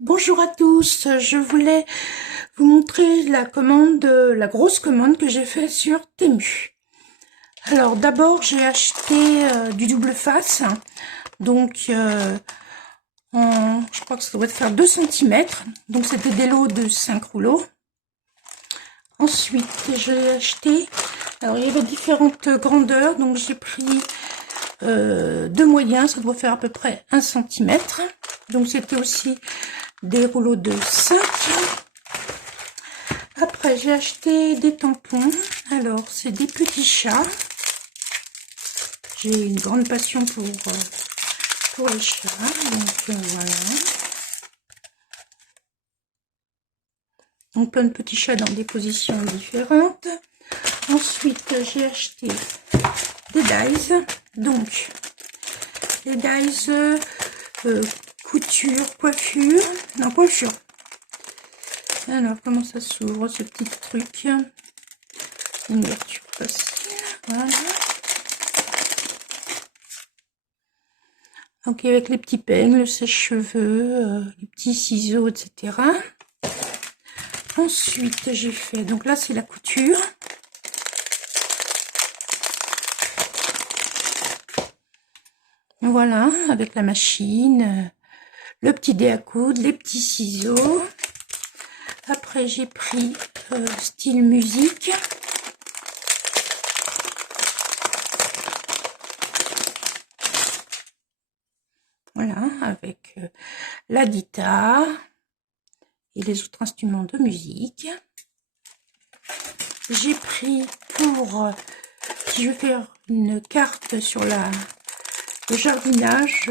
Bonjour à tous, je voulais vous montrer la grosse commande que j'ai faite sur Temu. Alors d'abord j'ai acheté du double face, donc je crois que ça doit faire 2 cm, donc c'était des lots de 5 rouleaux. Ensuite j'ai acheté, alors il y avait différentes grandeurs, donc j'ai pris deux moyens, ça doit faire à peu près 1 cm, donc c'était aussi des rouleaux de 5. Après, j'ai acheté des tampons. Alors, c'est des petits chats. J'ai une grande passion pour les chats. Donc, voilà. Donc, plein de petits chats dans des positions différentes. Ensuite, j'ai acheté des dies. Donc, les dies couture, coiffure. Non, coiffure. Alors, comment ça s'ouvre, ce petit truc? Une ouverture facile. Voilà. Donc avec les petits peignes, le sèche-cheveux, les petits ciseaux, etc. Ensuite, j'ai fait, donc là c'est la couture. Voilà, avec la machine, le petit dé à coudre, les petits ciseaux. Après, j'ai pris style musique. Voilà, avec la guitare et les autres instruments de musique. J'ai pris pour, si je veux faire une carte sur le jardinage,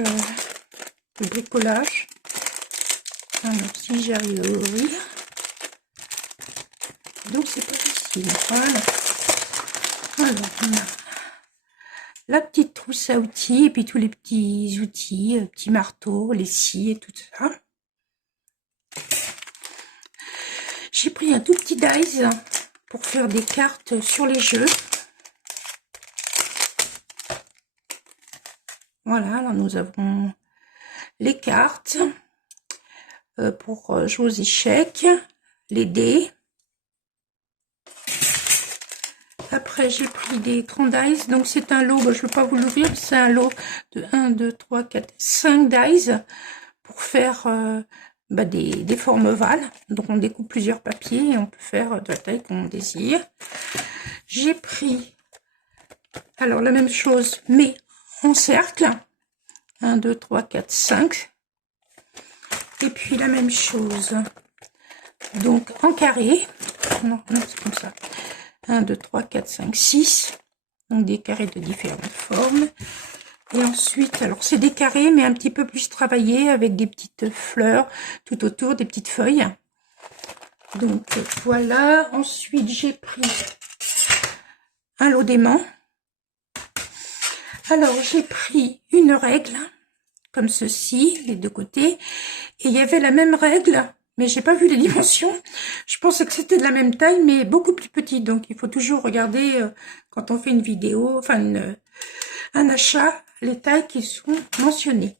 le bricolage. Alors, si j'arrive à ouvrir, donc c'est pas facile. Voilà. Alors, on a la petite trousse à outils et puis tous les petits outils, petits marteaux, les scies et tout ça. J'ai pris un tout petit dice pour faire des cartes sur les jeux. Voilà, là nous avons les cartes pour jouer aux échecs, les dés. Après, j'ai pris des grands dice. Donc, c'est un lot, je ne vais pas vous l'ouvrir, c'est un lot de 1, 2, 3, 4, 5 dice pour faire des formes ovales. Donc, on découpe plusieurs papiers et on peut faire de la taille qu'on désire. J'ai pris, alors, la même chose, mais en cercle. 1, 2, 3, 4, 5. Et puis, la même chose, donc, en carré. Non, c'est comme ça. 1, 2, 3, 4, 5, 6. Donc des carrés de différentes formes. Et ensuite, alors c'est des carrés, mais un petit peu plus travaillés, avec des petites fleurs tout autour, des petites feuilles. Donc voilà. Ensuite, j'ai pris un lot d'aimants. Alors, j'ai pris une règle, comme ceci, les deux côtés. Et il y avait la même règle, mais j'ai pas vu les dimensions. Je pensais que c'était de la même taille, mais beaucoup plus petite. Donc, il faut toujours regarder quand on fait une vidéo, enfin un achat, les tailles qui sont mentionnées.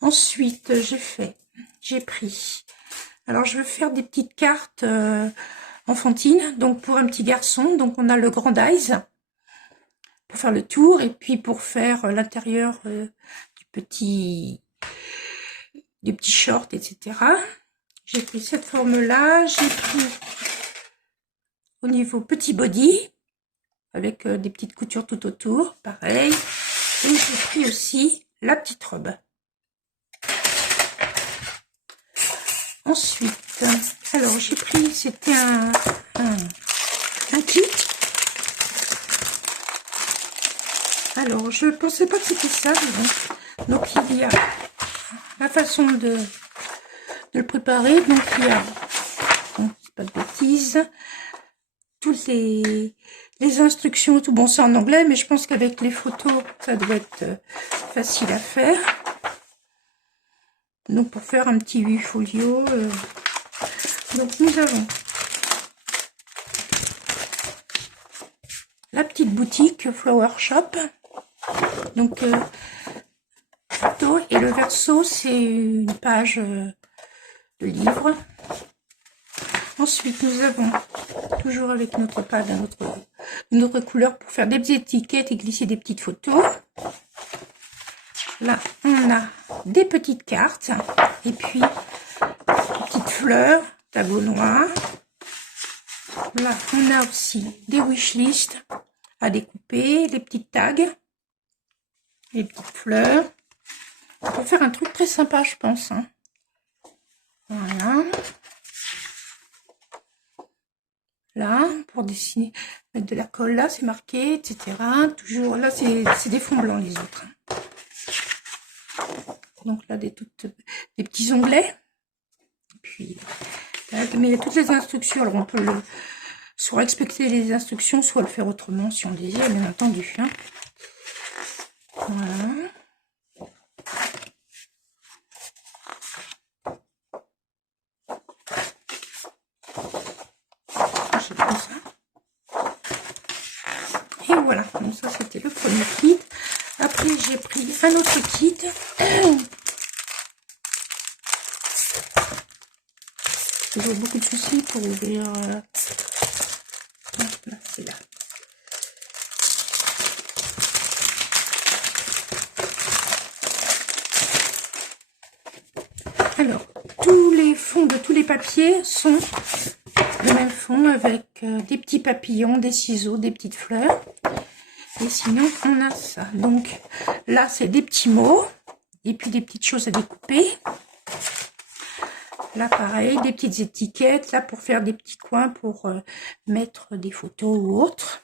Ensuite, j'ai pris, alors je veux faire des petites cartes enfantines, donc pour un petit garçon. Donc on a le grand dice pour faire le tour, et puis pour faire l'intérieur du petit short, etc. J'ai pris cette forme-là. J'ai pris au niveau petit body, avec des petites coutures tout autour, pareil. Et j'ai pris aussi la petite robe. Ensuite, alors j'ai pris, c'était un kit. Alors, je pensais pas que c'était ça, mais bon. Donc, il y a la façon de le préparer. Donc, il y a, bon, c'est pas de bêtises, toutes les instructions, tout. Bon, c'est en anglais, mais je pense qu'avec les photos, ça doit être facile à faire. Donc, pour faire un petit 8 folio. Donc, nous avons la petite boutique Flower Shop. Donc, et le verso, c'est une page de livres. Ensuite, nous avons, toujours avec notre pad, une autre couleur pour faire des petites étiquettes et glisser des petites photos. Là, on a des petites cartes et puis des petites fleurs, tableau noir. Là, on a aussi des wishlists à découper, des petites tags, des petites fleurs. On peut faire un truc très sympa, je pense. Hein. Voilà. Là, pour dessiner, mettre de la colle là, c'est marqué, etc. Toujours, là, c'est des fonds blancs, les autres. Donc là, des petits onglets. Et puis, là, mais il y a toutes les instructions. Alors, on peut soit respecter les instructions, soit le faire autrement, si on désire, bien entendu. Hein. Voilà. Et voilà, donc ça c'était le premier kit. Après j'ai pris un autre kit. Toujours beaucoup de soucis pour ouvrir. Là, c'est là. Alors, tous les fonds de tous les papiers sont le même fond avec des petits papillons, des ciseaux, des petites fleurs. Et sinon, on a ça. Donc, là, c'est des petits mots. Et puis, des petites choses à découper. Là, pareil, des petites étiquettes. Là, pour faire des petits coins pour mettre des photos ou autres.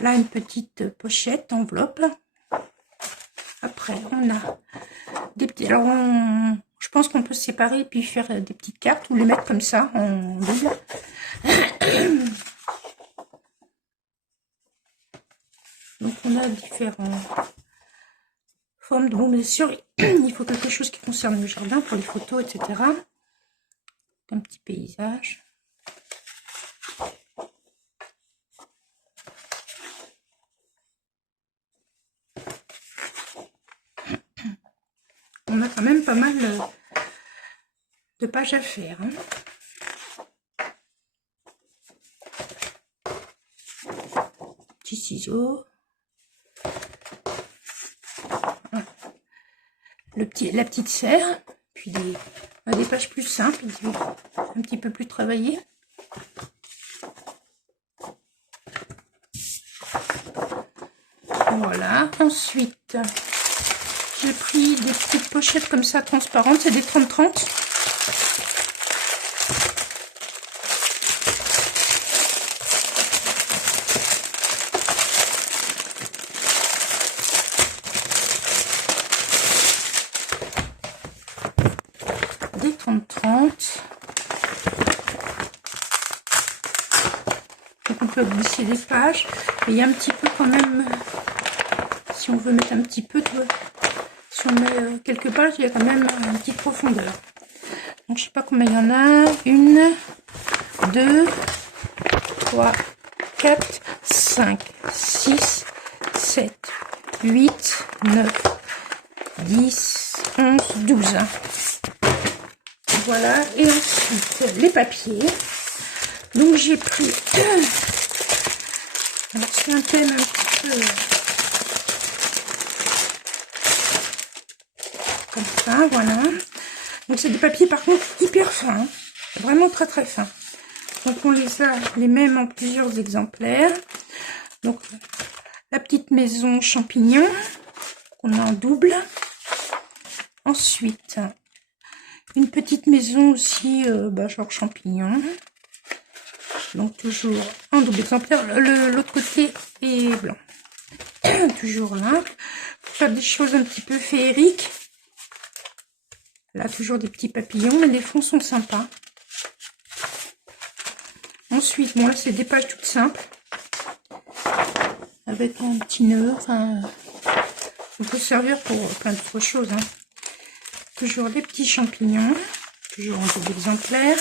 Là, une petite pochette, enveloppe. Après, on a des petits... Alors, je pense qu'on peut se séparer et puis faire des petites cartes ou les mettre comme ça, en double. Donc, on a différentes formes de... Bon, bien sûr, il faut quelque chose qui concerne le jardin pour les photos, etc. Un petit paysage. On a quand même pas mal de pages à faire. Hein. Petits ciseaux. La petite serre. Puis des pages plus simples, un petit peu plus travaillées. Voilà. Ensuite, j'ai pris des petites pochettes comme ça, transparentes. C'est des 30-30. Des 30-30. Donc on peut glisser les pages. Et il y a un petit peu quand même, si on veut mettre un petit peu de... Si on met quelques pages, il y a quand même une petite profondeur. Donc je sais pas combien il y en a. 1, 2, 3, 4, 5, 6, 7, 8, 9, 10, 11, 12. Voilà. Et ensuite, les papiers. Donc j'ai pris... Alors c'est un thème un petit peu... Comme ça, voilà. Donc c'est des papiers par contre hyper fins. Vraiment très très fins. Donc on les a les mêmes en plusieurs exemplaires. Donc la petite maison champignon qu'on a en double. Ensuite une petite maison aussi genre champignon. Donc toujours en double exemplaire. L'autre côté est blanc. Toujours là. Pour faire des choses un petit peu féeriques. Là toujours des petits papillons, mais les fonds sont sympas. Ensuite, bon là c'est des pages toutes simples. Avec un petit nœud, enfin, on peut se servir pour plein d'autres choses. Hein. Toujours des petits champignons, toujours en double exemplaire.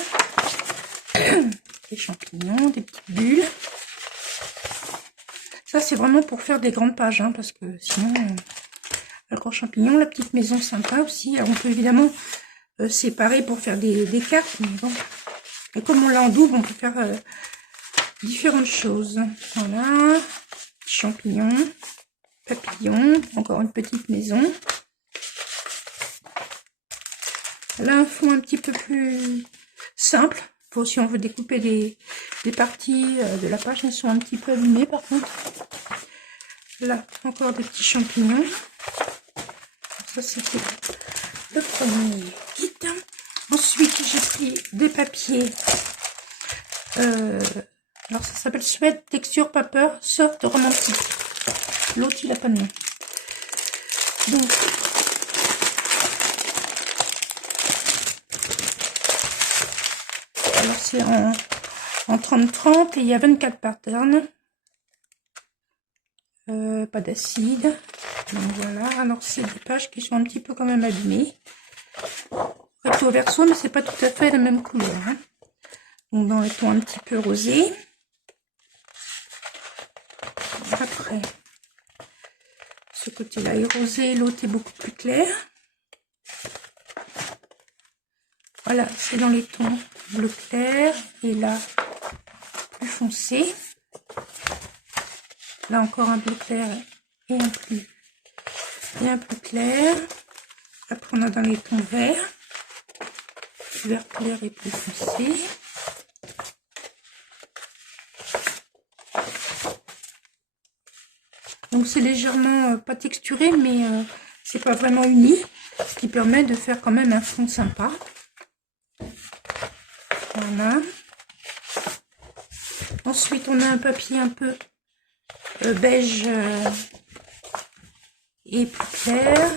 Des champignons, des petites bulles. Ça c'est vraiment pour faire des grandes pages, hein, parce que sinon, le grand champignon, la petite maison sympa aussi. Alors, on peut évidemment séparés pour faire des cartes, mais bon. Et comme on l'a en double, on peut faire différentes choses. Voilà, champignons, papillons, encore une petite maison. Là, un fond un petit peu plus simple. Pour si on veut découper des parties de la page, elles sont un petit peu abîmées par contre. Là, encore des petits champignons. Ça, c'était le premier kit. Ensuite, j'ai pris des papiers. Alors, ça s'appelle Sweat Texture Paper Soft Romantique. L'autre, il n'a pas de nom. Donc, alors c'est en 30-30 et il y a 24 patterns. Pas d'acide. Donc voilà, alors c'est des pages qui sont un petit peu quand même abîmées. Recto verso, mais c'est pas tout à fait la même couleur. Hein. Donc dans les tons un petit peu rosés. Après, ce côté-là est rosé, l'autre est beaucoup plus clair. Voilà, c'est dans les tons bleu clair et là plus foncé. Là encore un bleu clair et un plus clair. Après on a dans les tons verts, vert clair et plus foncé. Donc c'est légèrement pas texturé, mais c'est pas vraiment uni, ce qui permet de faire quand même un fond sympa. Voilà. Ensuite on a un papier un peu beige et plus clair,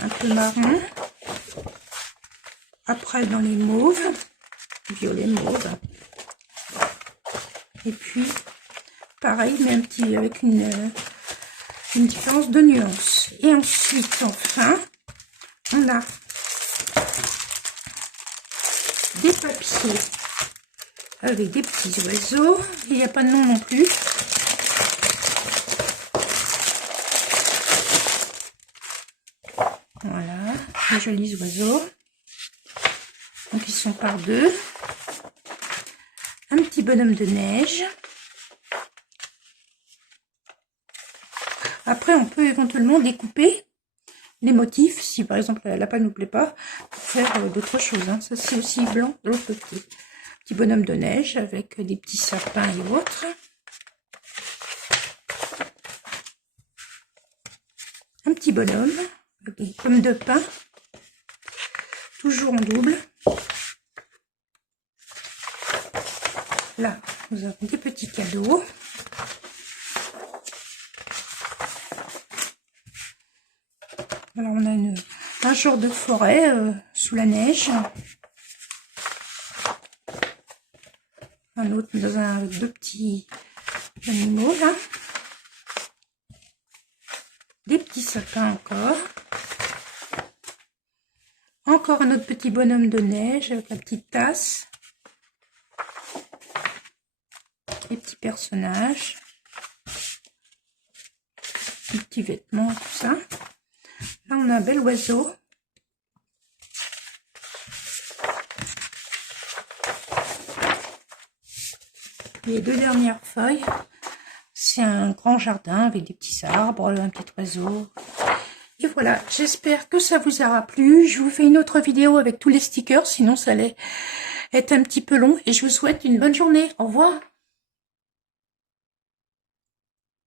un peu marron. Après dans les mauves, violet mauve. Et puis pareil, mais un petit avec une différence de nuance. Et ensuite, enfin, on a des papiers avec des petits oiseaux. Il n'y a pas de nom non plus. Voilà, des jolis oiseaux. Donc ils sont par deux. Un petit bonhomme de neige. Après, on peut éventuellement découper les motifs, si par exemple la page ne nous plaît pas, pour faire d'autres choses. Hein. Ça, c'est aussi blanc de l'autre côté. Petit bonhomme de neige avec des petits sapins et autres. Un petit bonhomme avec des pommes de pin, toujours en double. Là, nous avons des petits cadeaux. Alors, on a un genre de forêt sous la neige. Un autre avec deux petits animaux, là. Des petits sapins encore. Encore un autre petit bonhomme de neige avec la petite tasse. Les petits personnages. Les petits vêtements, tout ça. Là, on a un bel oiseau. Les deux dernières feuilles, c'est un grand jardin avec des petits arbres, un petit oiseau. Et voilà, j'espère que ça vous aura plu. Je vous fais une autre vidéo avec tous les stickers, sinon ça allait être un petit peu long. Et je vous souhaite une bonne journée. Au revoir.